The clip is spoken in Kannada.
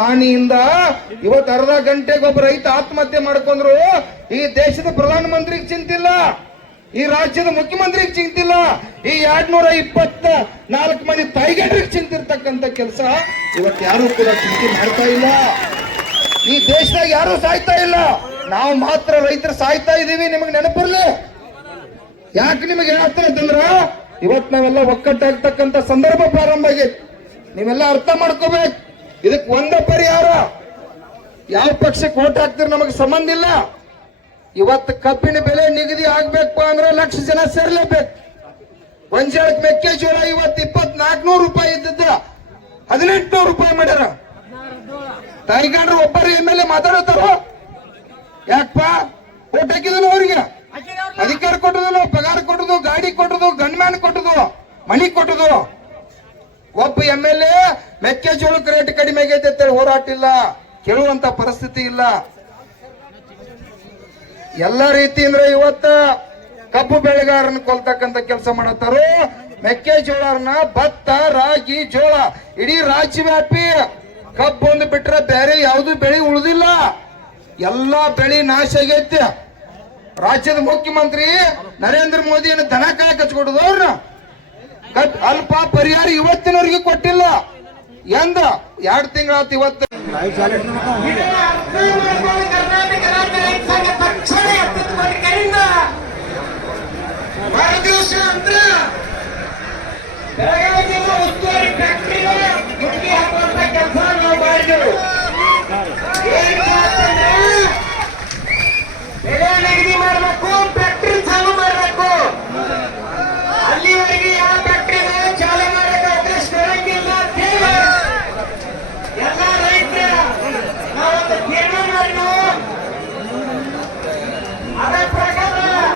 ಹಾನಿಯಿಂದ ಇವತ್ತು ಅರ್ಧ ಗಂಟೆಗೆ ಒಬ್ಬ ರೈತ ಆತ್ಮಹತ್ಯೆ ಮಾಡ್ಕೊಂಡ್ರು, ಈ ದೇಶದ ಪ್ರಧಾನಮಂತ್ರಿಗೆ ಚಿಂತಿಲ್ಲ, ಈ ರಾಜ್ಯದ ಮುಖ್ಯಮಂತ್ರಿಗೆ ಚಿಂತಿಲ್ಲ, ಈ ಎರಡ್ ನೂರ ಇಪ್ಪತ್ತ ನಾಲ್ಕು ಮಂದಿ ತಾಯಿಗಂಡ್ರಿಗೆ ಚಿಂತಿರ್ತಕ್ಕಂಥ ಕೆಲಸ ಇವತ್ತು ಯಾರು ಕೂಡ ಚಿಂತೆ ಮಾಡ್ತಾ ಇಲ್ಲ. ಈ ದೇಶದಾಗ ಯಾರು ಸಾಯ್ತಾ ಇಲ್ಲ. ನಾವು ಮಾತ್ರ ರೈತರು ಸಾಯ್ತಾ ಇದೀವಿ, ನಿಮಗೆ ನೆನಪಿರ್ಲಿ? ಯಾಕೆ ನಿಮಗೆ ಹೇಳ್ತಾರೆ ಅಂತಂದ್ರ ಇವತ್ ನಾವೆಲ್ಲ ಒಕ್ಕಟ್ಟಾಗ್ತಕ್ಕಂತ ಸಂದರ್ಭ ಪ್ರಾರಂಭ ಆಗೈತಿ ನೀವೆಲ್ಲ ಅರ್ಥ ಮಾಡ್ಕೋಬೇಕು. ಇದಕ್ಕೆ ಒಂದ ಪರಿಹಾರ. ಯಾವ ಪಕ್ಷಕ್ಕೆ ಓಟ್ ಹಾಕ್ತಿರ್ ನಮಗೆ ಸಂಬಂಧ ಇಲ್ಲ. ಇವತ್ತು ಕಬ್ಬಿನ ಬೆಲೆ ನಿಗದಿ ಆಗ್ಬೇಕು ಅಂದ್ರೆ ಲಕ್ಷ ಜನ ಸೇರ್ಲೇಬೇಕು. ಗೊಂಜಾಳಕ್ಕೆ ಮೆಕ್ಕೆಜೋಳ ಇವತ್ತು ಇಪ್ಪತ್ನಾಲ್ಕನೂರು ರೂಪಾಯಿ ಇದ್ದಿದ್ದ. ಹದಿನೆಂಟುನೂರು ರೂಪಾಯಿ ಮಾಡ್ಯಾರ. ತಾಯಿಗಾಂಡ್ರು ಒಬ್ಬರು ಎಂ ಎಲ್ ಎ ಮಾತಾಡತಾರ ಯಾಕಪ್ಪ? ಓಟ್ ಹಾಕಿದನು ಅವ್ರಿಗೆ. ಅಧಿಕಾರ ಕೊಟ್ಟದನು ಪಗಾರ ಕೊಟ್ಟದು, ಗಾಡಿ ಕೊಟ್ಟದು ಗನ್ಮ್ಯಾನ್ ಕೊಟ್ಟದು, ಮನಿ ಕೊಟ್ಟದು? ಒಬ್ಬ ಎಂ ಎಲ್ ಎ ಮೆಕ್ಕೆಜೋಳಕ್ಕೆ ರೇಟ್ ಕಡಿಮೆ ಆಗೈತೆ ಅಂತೇಳಿ ಹೋರಾಟ ಇಲ್ಲ. ಕೇಳುವಂತ ಪರಿಸ್ಥಿತಿ ಇಲ್ಲ. ಎಲ್ಲ ರೀತಿಯಿಂದ ಇವತ್ತ ಕಬ್ಬು ಬೆಳೆಗಾರನ ಕೊಲ್ತಕ್ಕಂತ ಕೆಲಸ ಮಾಡತ್ತಾರು. ಮೆಕ್ಕೆಜೋಳನ ಭತ್ತ, ರಾಗಿ, ಜೋಳ, ಇಡೀ ರಾಜ್ಯವ್ಯಾಪಿ ಕಬ್ಬು ಒಂದು ಬಿಟ್ರೆ ಬೇರೆ ಯಾವುದು ಬೆಳೆ ಉಳಿದಿಲ್ಲ. ಎಲ್ಲಾ ಬೆಳೆ ನಾಶ ಆಗೈತೆ. ರಾಜ್ಯದ ಮುಖ್ಯಮಂತ್ರಿ ನರೇಂದ್ರ ಮೋದಿಯನ್ನು ದನ ಕಾಯಕ್ ಹಚ್ಕೊಡುದು ಅವ್ರನ್ನ. ಕಟ್ ಅಲ್ಪ ಪರಿಹಾರ ಇವತ್ತಿನವರಿಗೆ ಕೊಟ್ಟಿಲ್ಲ. ಎಂದ? ಎರಡು ತಿಂಗಳಾತು ಇವತ್ತು.